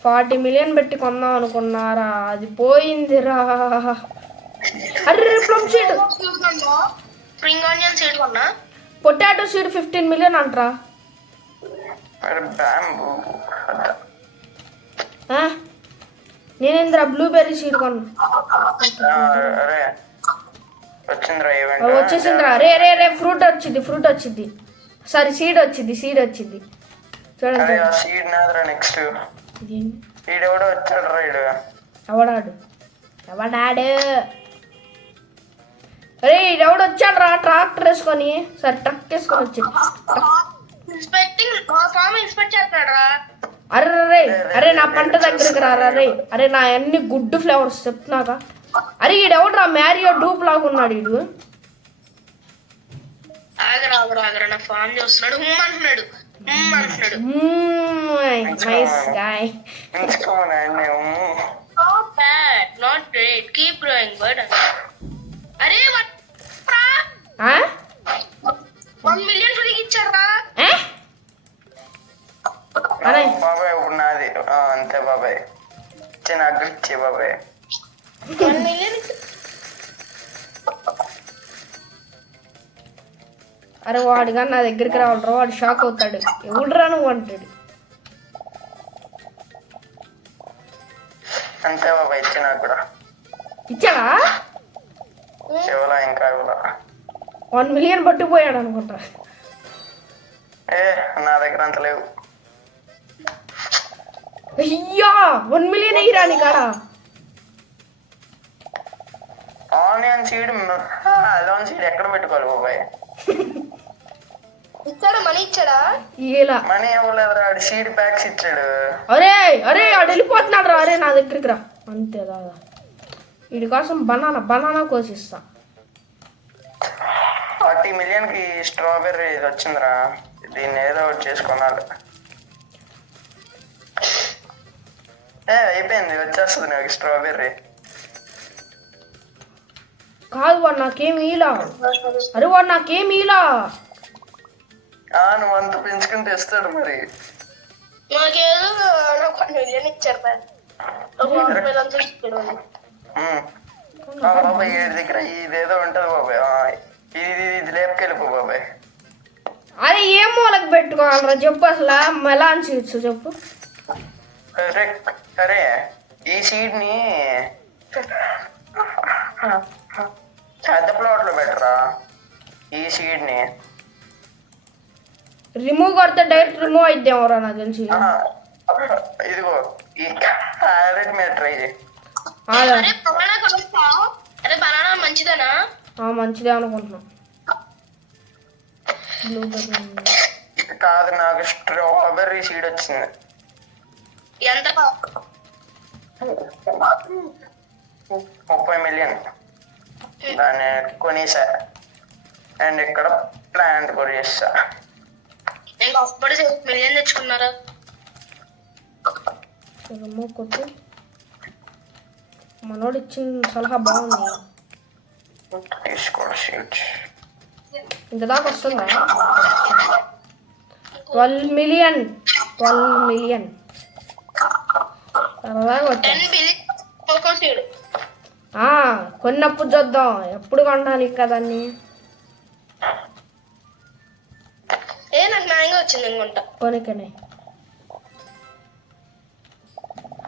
40 మిలియన్ పెట్టి కొందాం అనుకున్నారా? అది పోయిందిరా. అరే plum seed, spring onion seed కొన్నా. పొటాటో సీడ్ 15 మిలియన్ అంటరా. బ్యాంబూ ఆ? నేనేంద్రా బ్లూబెర్రీ సీడ్ కొన్నా. అరే వచ్చిందిరా ఆ, ఈవెంట్ వచ్చేసిందిరా. రే రే రే ఫ్రూట్ వచ్చింది. సారీ సీడ్ వచ్చింది. చూడండి అరే ఆ చూడండి. సీడ్ నాదరా నెక్స్ట్ ఇదేంటి? ఈడెవడో వచ్చాడు రా ఈడు ఎవడాడు అరే ఎవడు వచ్చాడు రా ట్రాక్టర్ వేసుకొని. సరే ట్రక్ వేసుకొని వచ్చింది. ఇన్స్పెక్ట్ చేస్తున్నాడు రా. అరే నా పంట దగ్గరికి రారా రే. అరే నా అన్ని గుడ్ ఫ్లేవర్స్ చెప్తున్నాక. అరే ఈడెవడరా మ్యారియో డూప్ లాగా ఉన్నాడు ఈడు. ఆగరా నా ఫామ్ చూస్తున్నాడు. అంటున్నాడు. Nice guy. ఎంచుకోమని Not bad, not great. Keep growing, bud. అరే 1 million ఫ్రీకి ఇచ్చారా? అరే బాబాయ్ ఇప్పుడు నాది అంతే బాబాయ్ నాకు ఇచ్చే బాబాయ్ 1 million. అరే వాడు కానీ నా దగ్గరికి రావాలరా. వాడు షాక్ అవుతాడు. ఎవడురా నువ్వు అంటాడు. అంతే బాబాయ్ ఇచ్చే నాకు కూడా ఇచ్చాడా? ఎవలా ఇంకా ఎవలా 1 million పట్టుకుపోయాడు అనుకుంటా. నా దగ్గర అంత లేవు అయ్యా 1 million అయ్యిరా నీ కాడ. ఆనియన్ సీడ్ అలోన్ సీడ్ ఎక్కడ పెట్టుకోవాలి బాబాయ్ ఇచ్చాడా? మనీ ఇచ్చాడా? ఇలా మనీ ఇవ్వలేదు రా సీడ్ ప్యాక్స్ ఇచ్చాడు అరే ఆడు వెళ్ళిపోతున్నాడు రా. అరే నా దగ్గరికి రా. అంతే రాదా. వీడి కోసం బనానా కోసిస్తా. 40 million కి స్ట్రాబెర్రీ ఇది వచ్చిందిరా దీన్ని ఏదో ఒకటి చేసుకోవాలి అయిపోయింది వచ్చేస్తుంది నాకు స్ట్రాబెర్రీ కాదు వాడు నాకేమి ఇలా. అరే వాడు నాకేమి ఇలా. నువ్వు అంత పెంచుకుంటే ఇస్తాడు మరి నాకేదో నాకు 1 million ఇచ్చారు. బాబాయ్ వీడి దగ్గర ఇదేదో ఉంటది బాబాయ్ ఇది లేపుకెళ్ళిపో బాబాయ్ అరే ఏం మూలకు పెట్టుకోవాలరా చెప్పు. అసలు మెలాన్ సీడ్స్ చెప్పు. అరే ఈ సీడ్ ని పెద్ద ప్లాట్ లో పెట్టరా ఈ సీడ్ ని రిమూవ్ కొడితే డైరెక్ట్ రిమూవ్ అయిద్దామరా నాకు తెలిసి. ఇదిగో ఈ క్యారెట్ మీద ట్రై చేయి అరే బనానా మంచిదేనా? మంచిదే అనుకుంటున్నా. కాదు నాకు స్ట్రాబెర్రీ సీడ్ వచ్చింది ఎంత? 30 million దాన్ని కొనేసా అండ్ ఇక్కడ ప్లాంట్ కూడా చేస్తా ఇంకా అప్పుడు 1 million తెచ్చుకున్నారా? రిమూవ్ కొట్టు. మనోడు ఇచ్చిన సలహా బాగుంది. తీసుకోండి సీడ్స్ ఇంత దాకా వస్తుందా? 12 million సరదాగా వచ్చా. 10 billion కోకో సీడ్. కొన్నప్పుడు చూద్దాం. ఎప్పుడు కొనడానికి కదాన్ని. నాకు మ్యాంగో వచ్చింది ఇంకొంట. కొనికనే.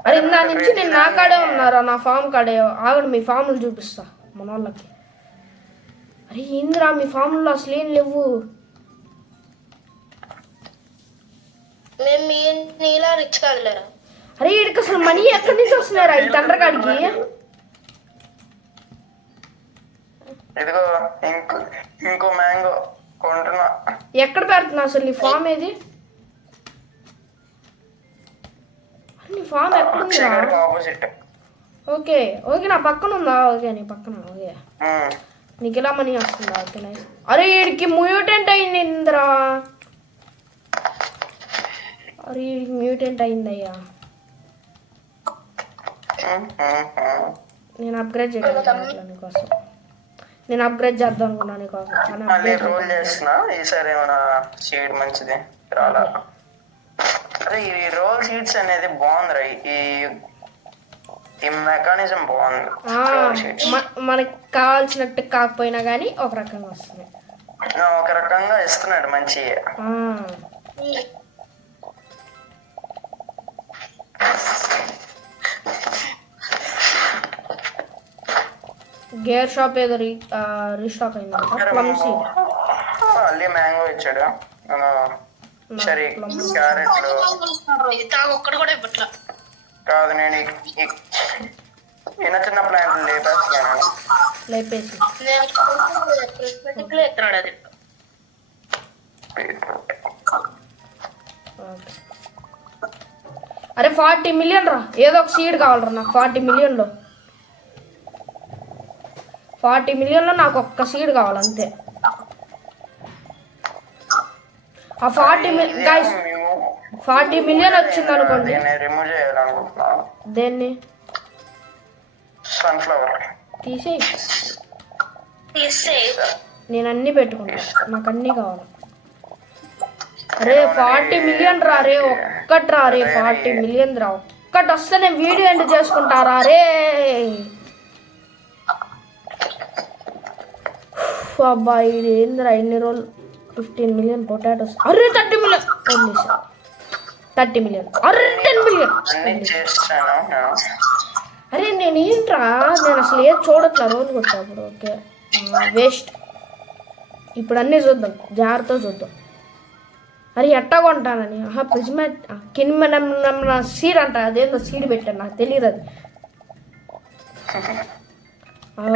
అరే ఇందా నుంచి నేను నా కాడే ఉన్నారా నా ఫామ్ కాడే. ఆగండి మీ ఫామ్లు చూపిస్తా మన వాళ్ళకి. అరే ఏందిరా మీ ఫామ్లో అసలు ఏం లేవు. మేము నీలా రిచ్ కాదులేరా. అరే వీడికి అసలు మనీ ఎక్కడి నుంచి వస్తున్నారా ఈ తండ్రగాడికి. ఇదిగో ఇంకో మ్యాంగో కొంటున్నా. ఎక్కడ పెడుతున్నా అసలు నీ ఫామ్ ఏది? నీ ఫామ్ ఎక్కడుందా? ఆపోజిట్. ఓకే నా పక్కన ఉందా? ఓకే నీ పక్కన. ఓకే నీకు ఎలా మనీ వస్తుందా? Okay nice. అరే వీడికి మ్యూటెంట్ అయింది ఇంద్రా. అరే వీడికి మ్యూటెంట్ అయిందయ్యా. నేను అప్గ్రేడ్ చేయగలను నీకోసం. నేను అప్గ్రేడ్ చేద్దాం అనుకున్నా నీకోసం. మళ్ళీ రోల్ చేస్తున్నా ఈసారి ఏమైనా సీడ్ మంచిది రాలా. అరే ఈ రోల్ సీడ్స్ అనేది బాగుందిరా ఈ మెకానిజం బాగుంది. మనకి కావాల్సినట్టు కాకపోయినా కానీ ఒక రకంగా వస్తుంది. ఒక రకంగా ఇస్తున్నాడు మంచి. గేర్ షాప్ ఏదో రీస్టాక్ అయింది ప్లమ్సీ మళ్ళీ మ్యాంగో ఇచ్చాడు సరే క్యారెట్లు నాకు ఒక్కడు కూడా ఇవ్వట్లా. కాదు నేను చిన్న చిన్న ప్లాంట్లు లేపేస్తున్నాను. లేపేసి నేను ఎత్తున్నాడు అది. ఓకే. అరే 40 మిలియన్ రా, ఏదో ఒక సీడ్ కావాలరా నాకు. 40 మిలియన్లో 40 మిలియన్లో నాకు ఒక్క సీడ్ కావాలి అంతే. ఆ 40 మిలియన్ వచ్చింది అనుకోండి. రిమూవ్ చేయాలనుకుంటున్నాను. దేన్ని సన్ఫ్లవర్ తీసేయి, తీస్తే నేను అన్నీ పెట్టుకుంటా, నాకు అన్నీ కావాలి. అరే 40 మిలియన్ రా రే, ఒక్కటి రా రే, 40 మిలియన్ రా, ఒక్కటి వస్తే నేను వీడియో ఎండ్ చేసుకుంటారా రే. అబ్బాయి ఇది ఏందిరా ఇన్ని రోజులు. 15 మిలియన్ పొటాటోస్. అరే 30 మిలియన్, 30 మిలియన్, అరే 10 మిలియన్. అన్ని చేస్తాను. అరే నేను ఏంట్రా, నేను అసలు ఏది చూడట్లా రోజు కొట్టా ఇప్పుడు. Okay waste. ఇప్పుడు అన్నీ చూద్దాం, జాగ్రత్తగా చూద్దాం. అరే ఎట్టా కొంటానని ప్రిజ్మాట్ కిన్న సీడ్ అంట, అదేందో సీడ్ పెట్టాను, నాకు తెలియదు అది.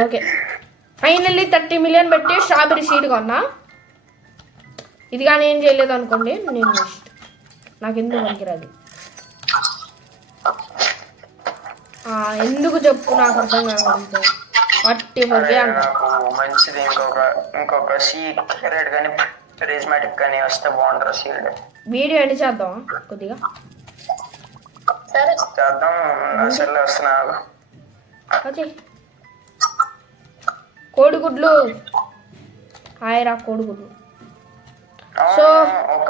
ఓకే ఫైనల్లీ 30 మిలియన్ పెట్టి స్ట్రాబెరీ సీడ్ కొన్నా. ఇది కానీ ఏం చేయలేదు అనుకోండి, నేను వేస్ట్, నాకు ఎందుకు పనికిరాదు. ఎందుకు చెప్పు, నాకు అర్థం కాదు. పట్టి మొగ్గే అంట. నాకు మంచిది ఇంకొక సీక్రెట్ కానీ ప్రిజ్మాటిక్ కానీ వస్తే బాగుంటుంది సీడ్. వీడియో ఎండ్ చేద్దామా కొద్దిగా? సరే చేద్దాం. నా సెల్ వస్తున్నా. ఓకే కోడిగుడ్లు, హాయ్ రా కోడిగుడ్లు. సో ఒక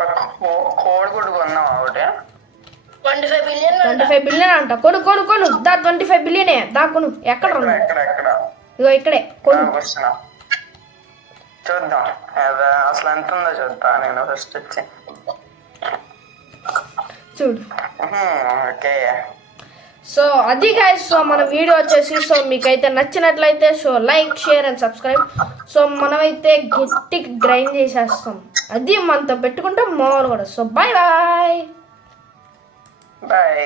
కోడిగుడ్డు కొన్నాం ఒకటి. 25 బిలియన్ 25 బిలియన్ అంట. కొను కొను కొను దా, 25 బిలియనే దా కొను. ఎక్కడ రా? ఎక్కడ ఇగో ఇక్కడే కొను. వస్తున్నా, చూద్దాం అసలు ఎంత ఉందో చూద్దా నేను ఫస్ట్ వచ్చి. చూడు. ఓకే సో అది గైస్, సో మన వీడియో వచ్చేసి, సో మీకైతే నచ్చినట్లయితే so like share and subscribe. So మనమైతే గట్టి గ్రైండ్ చేసేస్తాం, అది మనతో పెట్టుకుంటే మామూలు కూడా. So bye bye. బాయ్.